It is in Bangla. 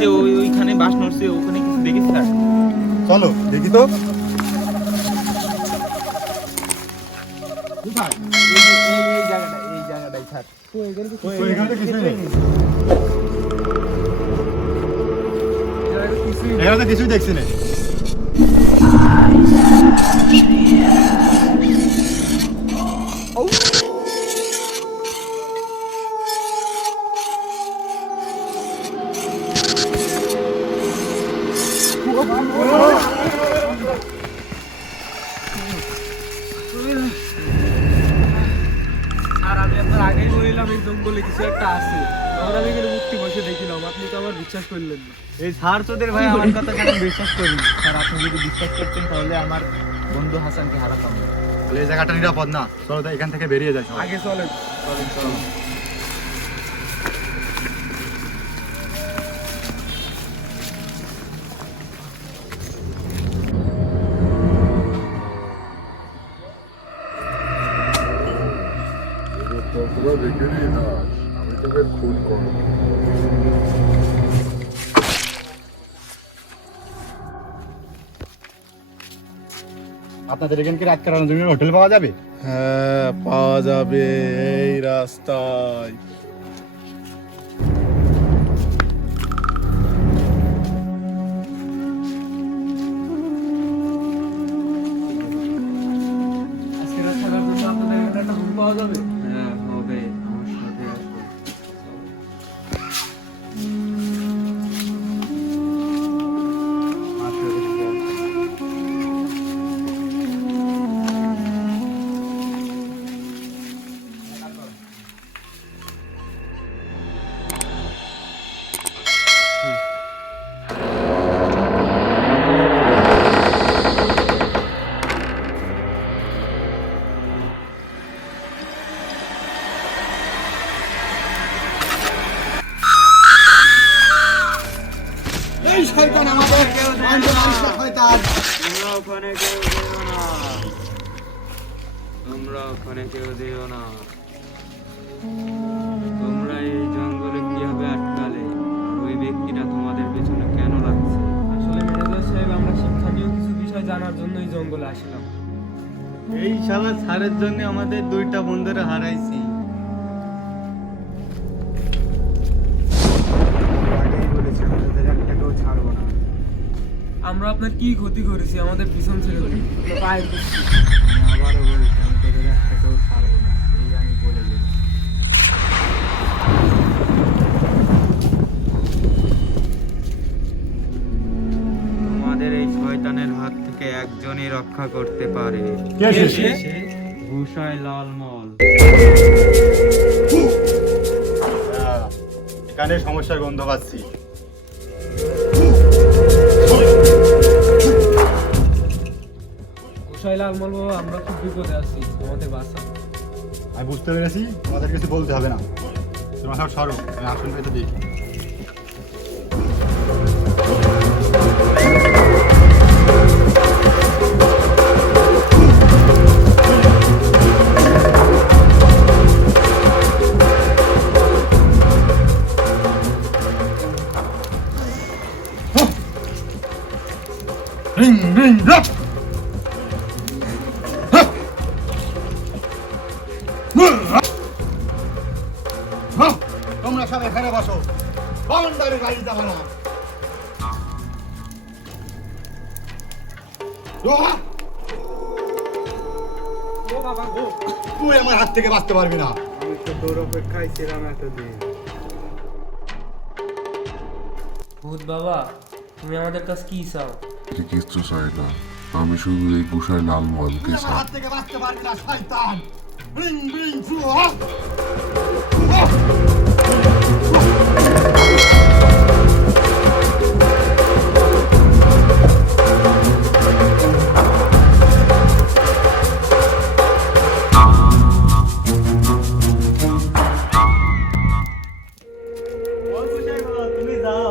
যে ওইখানে বাস নড়ছে, ওখানে কিছু দেখেছি স্যার। চলো দেখি তো। কোথায়? এই জায়গাটাই স্যার। এখানে তো কিছুই নেই। এখানে তো কিছুই দেখছি না। আর আমি আপনার আগেই বললাম এই জঙ্গলে কিছু একটা আছে, তখন আমি এখানে মুক্তি বসে দেখিলাম, আপনি তো আমার বিশ্বাস করলেন না। এই স্যার তোদের ভাই আমার কথা কেন বিশ্বাস করি স্যার? আপনি যদি বিশ্বাস করতেন তাহলে আমার বন্ধু হাসানকে হারাতাম না। তাহলে এই জায়গাটা নিরাপদ না, চলো এখান থেকে বেরিয়ে যাই সবাই। আগে চলেন। চলো। তোরা দেখে নিয়ে যাস, আমি তোকে খুন করবো। আপনাদের এখানে কি রাত কাটানোর জন্য হোটেল পাওয়া যাবে? হ্যাঁ পাওয়া যাবে এই রাস্তায়। আজকে রাত থাকার জন্য আপনাদের এখানে একটা রুম পাওয়া যাবে? হ্যাঁ হবে, আমার সাথে আসো। এই শয়তান আমাদের শয়তান। তোমরা ওখানে কেউ যেও না, তোমরা ওখানে কেউ যেও না। তোমরা এই জঙ্গলে কিভাবে আটকালে? ওই ব্যক্তিটা তোমাদের পেছনে কেন লাগছে? আসলে ম্যানেজার সাহেব, আমরা শিক্ষণীয় কিছু বিষয় জানার জন্য এই জঙ্গলে আসলাম। এই শালা ছাড়ের জন্য আমাদের দুইটা বন্ধুরা হারাইছি। আগেই বলেছি আমাদের একটাকেও ছাড়বো না। আমরা আপনার কি ক্ষতি করেছি? আমাদের পিছন ছেড়ে দিন, আমরা পায়ের দিচ্ছি। আবারও বলছি আমি তোদের একটাকেও ছাড়বো না, এই আমি বলে গেলাম। তোমাদের এই শয়তানের হাত থেকে একজনই রক্ষা করতে পারে। কে সে? ভূষায় লালমল। এখানে সমস্যার গন্ধ পাচ্ছি। গোসাই লালমল বাবা, আমরা খুব বিপদে আছি, আমাদের বাঁচান। আমি বুঝতে পেরেছি, তোমাদের কিছু বলতে হবে না। তোমরা সব সরো, আমি আসন পেতে দেখি। Ring ring rock. তোমরা সব এখানে বসো, বাউন্ডারি গাড়ি যাবো না। রোহা, ও বাবা গো, তুই আমার হাত থেকে বাঁচতে পারবি না। আমি তো তোর অপেক্ষায় ছিলাম এতদিন। ভূত বাবা, তুমি আমাদের কাছে কি চাও? কিচ্ছু চাই না, আমি শুধু এই গুসায় লালমলকে তুই আমার চাই। হাত থেকে বাঁচতে পারবি না শয়তান। রিং রিং রোহা। তুমি যাও।